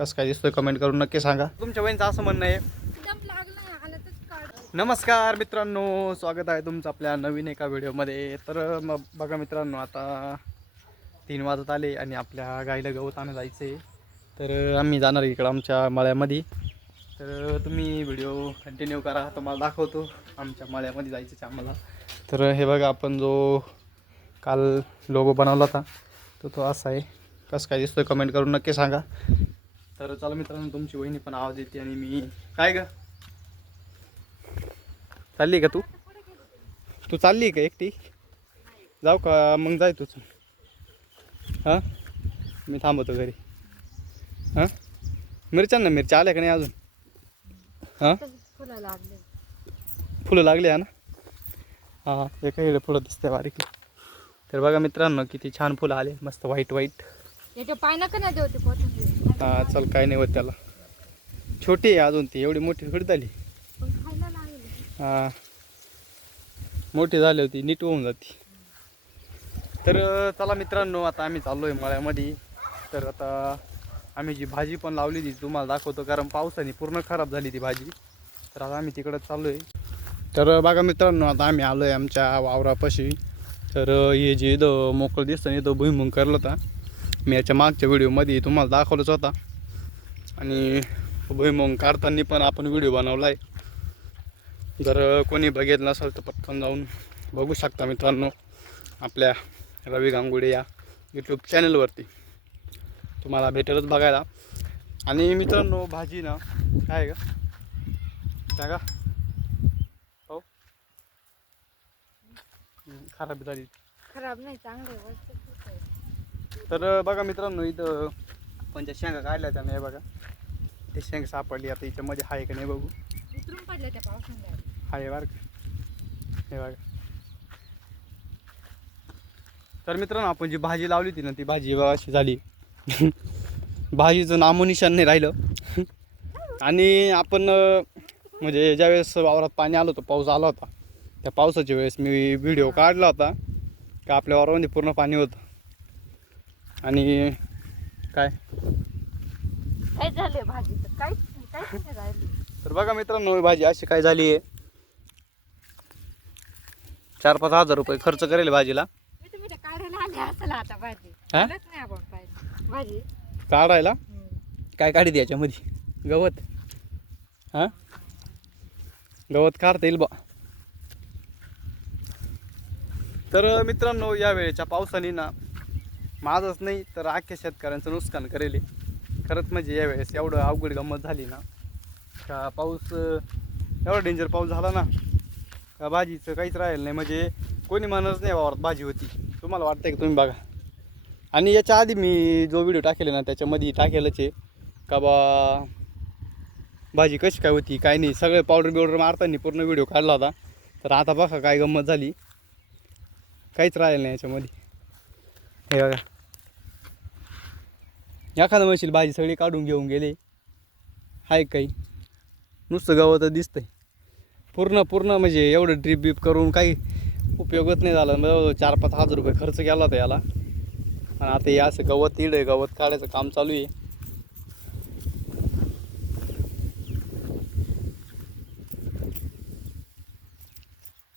कसं काय दिसतोय कमेंट करून नक्की सांगा. तुमच्या बहिणीचं असं म्हणणं आहे. नमस्कार मित्रांनो स्वागत आहे तुमचं आपल्या नवीन एका व्हिडिओमध्ये. तर मग बघा मित्रांनो आता तीन वाजत आले आणि आपल्या गाईला गवत आणून जायचं आहे तर आम्ही जाणार इकडं आमच्या मळ्यामध्ये. तर तुम्ही व्हिडिओ कंटिन्यू करा. तुम्हाला दाखवतो. आमच्या मळ्यामध्ये जायचं आहे आम्हाला. तर हे बघा आपण जो काल लोगो बनवला होता तो तो असा आहे. कसं काय दिसतोय कमेंट करून नक्की सांगा. तर चला मित्रांनो तुमची वहिनी पण आवाज येते आणि मी काय ग? चालली का तू? तू चालली का एकटी? जाऊ का मग जाय तूच हां? मी थांबवतो घरी. हां? मिरच्या ना मिरच्या आल्या का नाही अजून? हां? फुलं लागले फुलं लागली आहे ना? हां एका इकडे फुलं दिसते बारीक तर बघा मित्रांनो किती छान फुलं आले. मस्त व्हाईट व्हाईट पाय नका ना देऊ ते हां चल काय नाही होत त्याला. छोटी आहे अजून ती एवढी मोठी थोडी झाली. हा. हां मोठी झाली होती नीट होऊन जाते. तर चला मित्रांनो आता आम्ही चाललो आहे मळ्यामध्ये. तर आता आम्ही जी भाजी पण लावली ती तुम्हाला दाखवतो कारण पावसाने पूर्ण खराब झाली ती भाजी. तर आता आम्ही तिकडं चाललो आहे तर बघा मित्रांनो आता आम्ही आलो आहे आमच्या वावरापाशी. तर हे जे इथं मोकळं दिसतं इथं भुईमुंग करलं होता. मी याच्या मागच्या व्हिडिओमध्ये तुम्हाला दाखवलंच होता. आणि भुईमुंग काढताना पण आपण व्हिडिओ बनवला आहे जर कोणी बघितलं नसेल तर पटकन जाऊन बघू शकता मित्रांनो आपल्या रवी गांगुडे या यूट्यूब चॅनलवरती तुम्हाला भेटेलच बघायला. आणि मित्रांनो भाजी ना काय का काय का हो? खराब झाली. खराब नाही चांगली तर बघा मित्रांनो इथं आपण ज्या शेंगा काढल्या त्या नाही बघा. ते शेंग सापडली आता याच्यामध्ये आहे का नाही बघू. उतरून पडले त्या पावसाने हाय बरं का? हे बघा. तर मित्रांनो आपण जी भाजी लावली होती ना ती भाजी बघा अशी झाली. भाजीचं नामोनिशान नाही राहिलं. आणि आपण म्हणजे ज्यावेळेस वावरात पाणी आलं होतं पाऊस आला होता त्या पावसाच्या वेळेस मी व्हिडिओ काढला होता का आपल्या वावरामध्ये पूर्ण पाणी होतं. आणि काय? काय झाले काहीच नाही राहिले तर बघा मित्रांनो भाजी अशी काय झाली आहे चार पाच हजार रुपये खर्च करेल भाजीला. काढायला भाजी. हा? भाजी. काय काढीत याच्यामध्ये गवत? हां? गवत काढता येईल बा. तर मित्रांनो या वेळेच्या पावसाने ना माझंच नाही तर अख्ख्या शेतकऱ्यांचं नुकसान करेल खरंच म्हणजे यावेळेस एवढं अवघड गंमत झाली ना. का पाऊस एवढा डेंजर पाऊस झाला ना का भाजीचं काहीच राहिलं नाही. म्हणजे कोणी म्हणत नाही वावरात भाजी होती. तुम्हाला वाटतंय का तुम्ही बघा. आणि याच्या आधी मी जो व्हिडिओ टाकेल ना त्याच्यामध्ये टाकेलच आहे का बा भाजी कशी काय होती काय नाही सगळे पावडर बिवडर मारताना पूर्ण व्हिडिओ काढला होता. तर आता बघा काय गंमत झाली. काहीच राहिलं नाही याच्यामध्ये. हे बघा. एखादं म्हणशील भाजी सगळी काढून घेऊन गेले. आहे काही नुसतं गवत दिसतंय. पूर्ण पूर्ण म्हणजे एवढं ड्रीप बीप करून काही उपयोगच नाही झाला. जवळजवळ चार पाच हजार रुपये खर्च केला होता याला. आणि आता हे असं गवत इड आहे गवत काढायचं काम चालू आहे.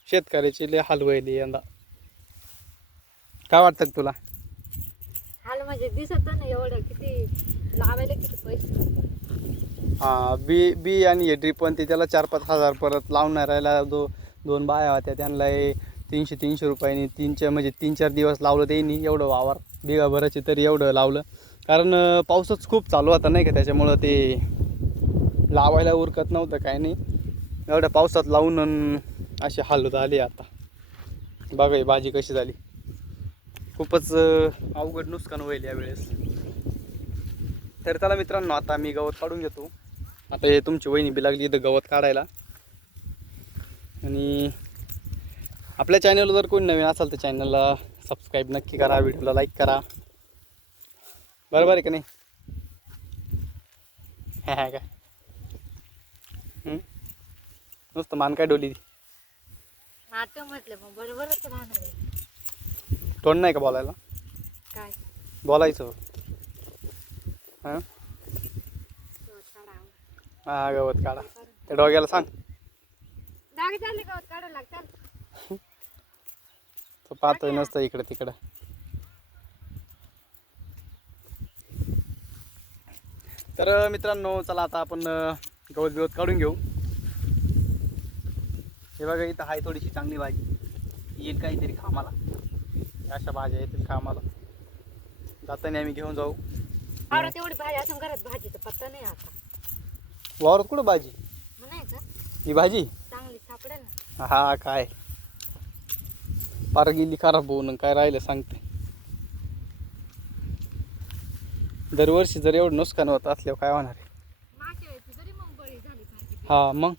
शेतकऱ्याची लय हाल व्हायली यंदा. काय वाटतं का तुला? म्हणजे दिसत ना एवढं. किती लावायला किती पैसे हा बी बी आणि हे ड्रीप पण ते त्याला चार पाच हजार परत लावणाऱ्याला दो दोन बाया होत्या. त्यांना हे तीनशे तीनशे रुपयांनी तीनशे म्हणजे तीन चार दिवस लावलं त्यांनी. एवढं वावर बिगा तरी एवढं लावलं. कारण पाऊसच खूप चालू होता नाही का? त्याच्यामुळं ते लावायला उरकत नव्हतं काय नाही. एवढ्या पावसात लावून असे हालत आले आता. बघा ही भाजी कशी झाली. खूपच अवघड नुकसान होईल यावेळेस. तर चला मित्रांनो आता मी गवत काढून घेतो. आता हे तुमची वहिनी बी लागली इथं गवत काढायला. आणि आपल्या चॅनलवर जर कोणी नवीन असाल तर चॅनलला सबस्क्राईब नक्की करा व्हिडिओला लाईक करा. बरोबर आहे का नाही? हा हा काय? नुसतं मान काय डोली? म्हटलं बरोबरच राहणार आहे. तोंड नाही का बोलायला? काय? बोलायचं. हां? हा गवत काढा. त्या डोग्याला सांग. डाग चालले गवत काढावं लागतात तो पाहतोय नसतं इकडं तिकडं. तर मित्रांनो चला आता आपण अं, गवत बिवत काढून घेऊ. हे बघा इथं आहे थोडीशी चांगली भाजी येईल काहीतरी कामाला. अशा भाज्या येतील कामाला. जाताना आम्ही घेऊन जाऊ. आवडा तेवढी भाजी असं घरात भाजीचा पत्ता नाही आता. वावरात कुठं भाजी? म्हणायचं. ही भाजी? चांगली सापडेल ना. हा काय? पार गेली खराब होऊन काय राहिलं सांगते. दरवर्षी जर एवढं नुकसान होत असल्यावर काय होणार आहे? मागच्या वेळेची जरी मग बळी झाली भाजी हा मग?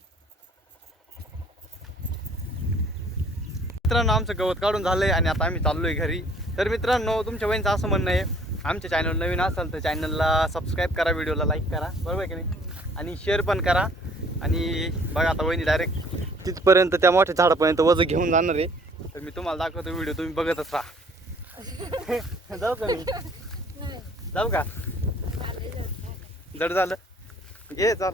मित्रांनो आमचं गवत काढून झालंय आणि आता आम्ही चाललोय घरी. तर मित्रांनो तुमच्या बहिणीचं असं म्हणणं आहे आमच्या चॅनल नवीन असाल तर चॅनलला सबस्क्राईब करा व्हिडिओला लाईक करा बरोबर आहे की नाही? आणि शेअर पण करा. आणि बघा आता वहिनी डायरेक्ट तिथपर्यंत त्या मोठ्या झाडापर्यंत वजन घेऊन जाणार आहे. तर मी तुम्हाला दाखवतो व्हिडिओ तुम्ही बघतच राहा. जाऊ का मी? जाऊ का. जड झालं? घे चाल.